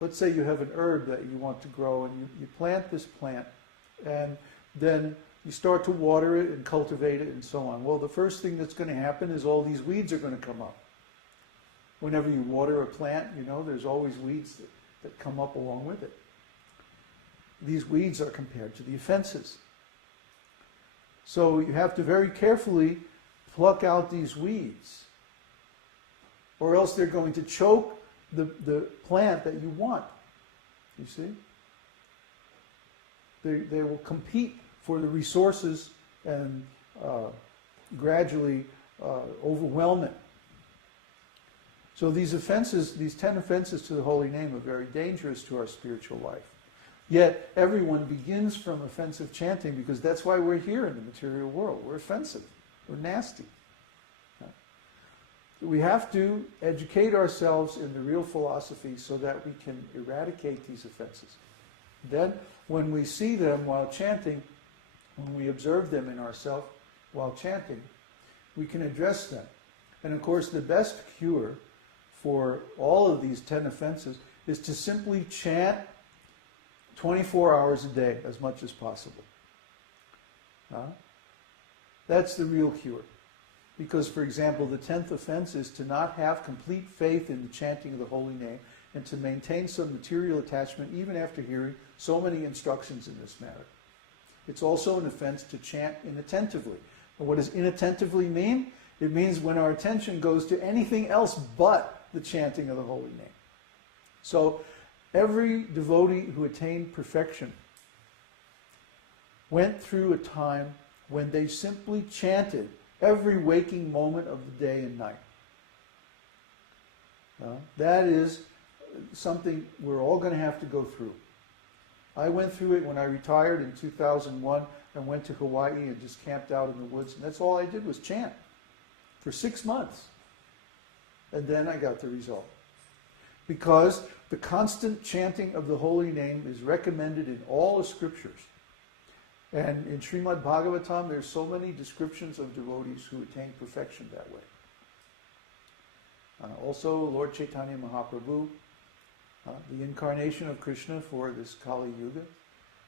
let's say you have an herb that you want to grow, and you plant this plant, and then you start to water it and cultivate it and so on. Well, the first thing that's going to happen is all these weeds are going to come up. Whenever you water a plant, there's always weeds that come up along with it. These weeds are compared to the offenses. So you have to very carefully pluck out these weeds, or else they're going to choke the plant that you want. You see? They will compete for the resources and gradually overwhelm it. So these offenses, these 10 offenses to the holy name, are very dangerous to our spiritual life. Yet everyone begins from offensive chanting, because that's why we're here in the material world. We're offensive. We're nasty. We have to educate ourselves in the real philosophy so that we can eradicate these offenses. Then, when we see them while chanting, when we observe them in ourselves while chanting, we can address them. And of course, the best cure for all of these 10 offenses is to simply chant 24 hours a day, as much as possible. That's the real cure. Because, for example, the 10th offense is to not have complete faith in the chanting of the holy name and to maintain some material attachment even after hearing so many instructions in this matter. It's also an offense to chant inattentively. And what does inattentively mean? It means when our attention goes to anything else but the chanting of the holy name. So every devotee who attained perfection went through a time when they simply chanted every waking moment of the day and night. That is something we're all going to have to go through. I went through it when I retired in 2001 and went to Hawaii and just camped out in the woods. And that's all I did was chant for 6 months. And then I got the result. Because the constant chanting of the holy name is recommended in all the scriptures. And in Śrīmad-Bhāgavatam, there's so many descriptions of devotees who attain perfection that way. Also, Lord Chaitanya Mahaprabhu, the incarnation of Krishna for this Kali Yuga,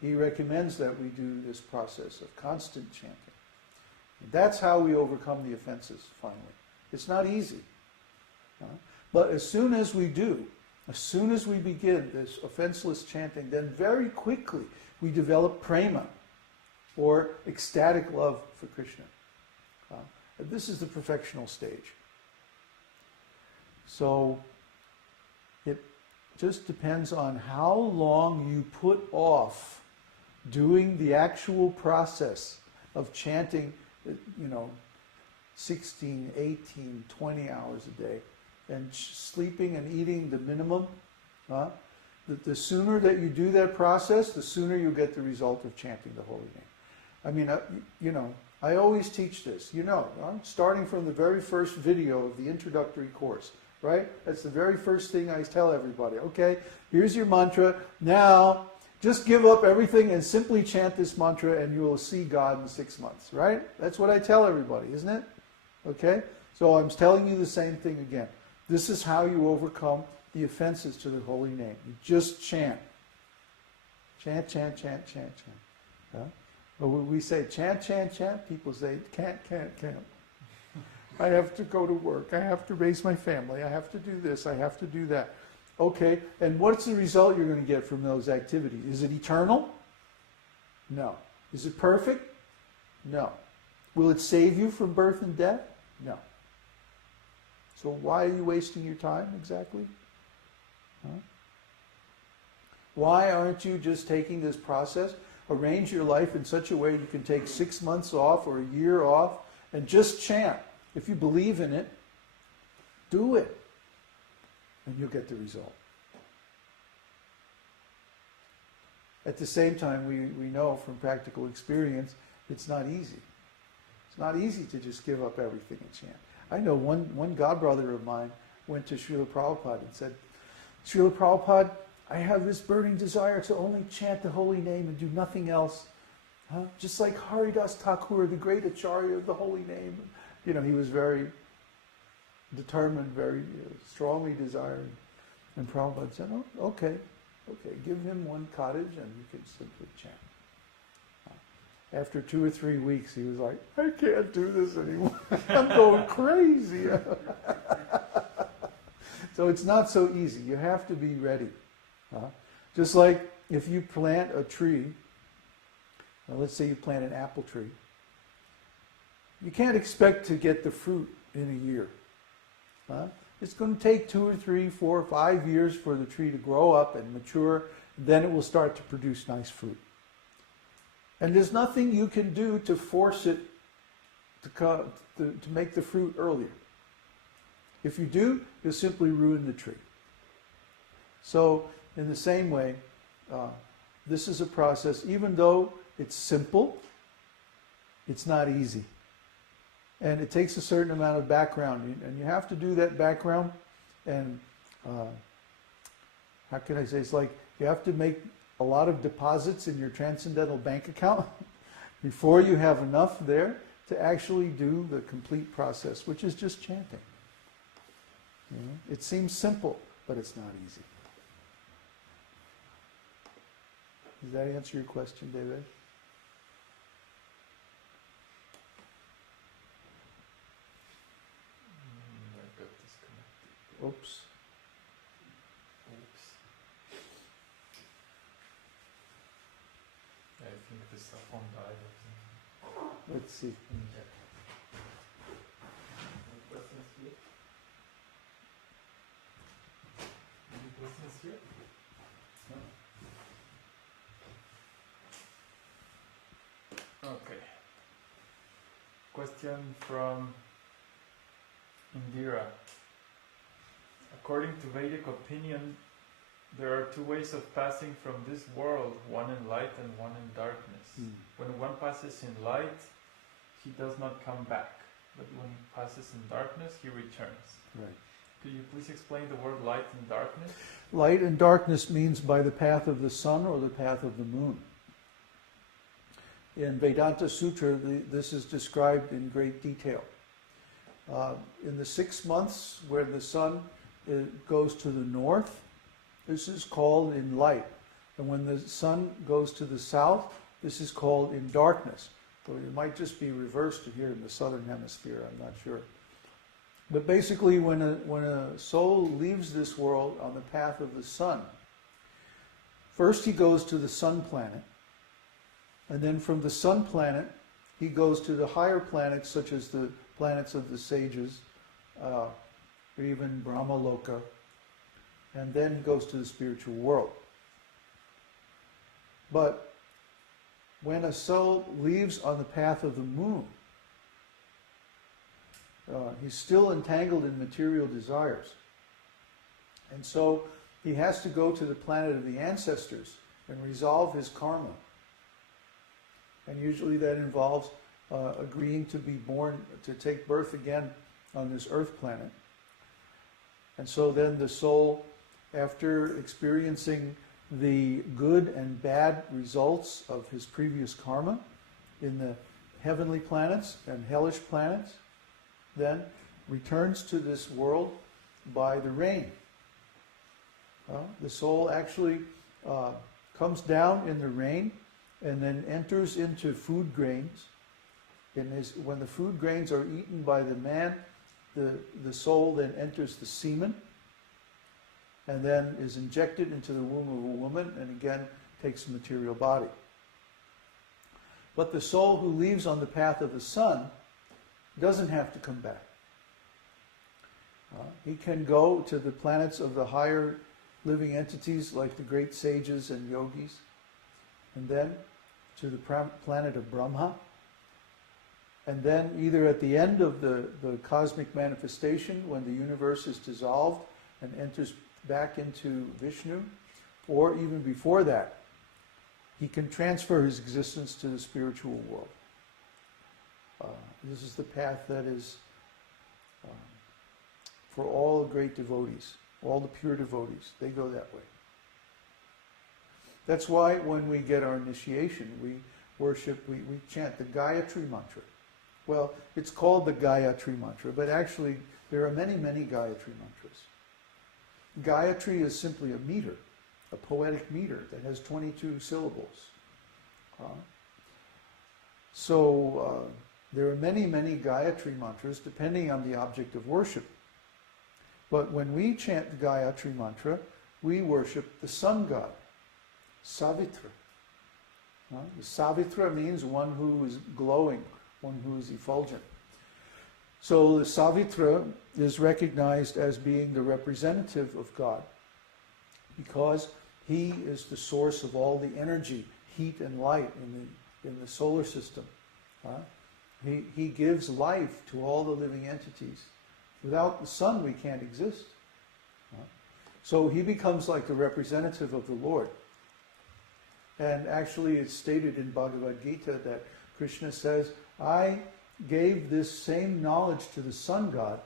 he recommends that we do this process of constant chanting. And that's how we overcome the offenses, finally. It's not easy. But as soon as we do, as soon as we begin this offenseless chanting, then very quickly we develop prema, or ecstatic love for Krishna. And this is the perfectional stage. So it just depends on how long you put off doing the actual process of chanting, 16, 18, 20 hours a day, and sleeping and eating the minimum. The sooner that you do that process, the sooner you get the result of chanting the holy name. I mean, I always teach this. Starting from the very first video of the introductory course, right? That's the very first thing I tell everybody. Okay, here's your mantra. Now, just give up everything and simply chant this mantra and you will see God in 6 months, right? That's what I tell everybody, isn't it? Okay? So I'm telling you the same thing again. This is how you overcome the offenses to the holy name. You just chant. Chant, chant, chant, chant, chant. But when we say chant, chant, chant, people say can't. I have to go to work. I have to raise my family. I have to do this. I have to do that. Okay, and what's the result you're going to get from those activities? Is it eternal? No. Is it perfect? No. Will it save you from birth and death? No. So why are you wasting your time exactly? Why aren't you just taking this process? Arrange your life in such a way you can take 6 months off or a year off and just chant. If you believe in it, do it. And you'll get the result. At the same time, we know from practical experience, it's not easy. It's not easy to just give up everything and chant. I know one godbrother of mine went to Srila Prabhupada and said, Srila Prabhupada, I have this burning desire to only chant the holy name and do nothing else. Just like Haridas Thakur, the great Acharya of the holy name. He was very determined, very strongly desiring. And Prabhupada said, oh, okay, give him one cottage and you can simply chant. After 2 or 3 weeks, he was like, I can't do this anymore. I'm going crazy. So it's not so easy. You have to be ready. Just like if you plant a tree, let's say you plant an apple tree, you can't expect to get the fruit in a year. It's going to take 2 or 3, 4, 5 years for the tree to grow up and mature. Then it will start to produce nice fruit. And there's nothing you can do to force it to make the fruit earlier. If you do, you'll simply ruin the tree. So, in the same way, this is a process, even though it's simple, it's not easy. And it takes a certain amount of background, and you have to do that background, and how can I say, it's like you have to make a lot of deposits in your transcendental bank account before you have enough there to actually do the complete process, which is just chanting. It seems simple, but it's not easy. Does that answer your question, David? I got disconnected. Oops. I think the cell phone died or something. Let's see. Yeah. Any questions here? Any questions here? No. Okay. Question from Indira. According to Vedic opinion, there are 2 ways of passing from this world, one in light and one in darkness. When one passes in light, he does not come back. But when he passes in darkness, he returns. Right. Could you please explain the word light and darkness? Light and darkness means by the path of the sun or the path of the moon. In Vedānta-sūtra, this is described in great detail. In the 6 months where the sun goes to the north, this is called in light. And when the sun goes to the south, this is called in darkness. So it might just be reversed here in the southern hemisphere, I'm not sure. But basically when a soul leaves this world on the path of the sun, first he goes to the sun planet. And then from the sun planet, he goes to the higher planets, such as the planets of the sages, or even Brahmaloka. And then he goes to the spiritual world. But when a soul leaves on the path of the moon, he's still entangled in material desires. And so he has to go to the planet of the ancestors and resolve his karma. And usually that involves agreeing to be born, to take birth again on this earth planet. And so then the soul, after experiencing the good and bad results of his previous karma in the heavenly planets and hellish planets, then returns to this world by the rain. The soul actually comes down in the rain and then enters into food grains. When the food grains are eaten by the man, the soul then enters the semen and then is injected into the womb of a woman and again takes a material body. But the soul who leaves on the path of the sun doesn't have to come back. He can go to the planets of the higher living entities like the great sages and yogis, and then to the planet of Brahma, and then either at the end of the cosmic manifestation when the universe is dissolved and enters back into Vishnu, or even before that, he can transfer his existence to the spiritual world. This is the path that is for all the great devotees, all the pure devotees. They go that way. That's why when we get our initiation, we worship, we chant the Gayatri mantra. Well, it's called the Gayatri mantra, but actually there are many, many Gayatri mantras. Gayatri is simply a meter, a poetic meter that has 22 syllables. So there are many, many Gayatri mantras depending on the object of worship. But when we chant the Gayatri mantra, we worship the sun god, Savitra. The Savitra means one who is glowing, one who is effulgent. So the Savitra is recognized as being the representative of God because he is the source of all the energy, heat and light in the solar system. He gives life to all the living entities. Without the sun we can't exist. So he becomes like the representative of the Lord. And actually it's stated in Bhagavad-gītā that Krishna says, I gave this same knowledge to the sun god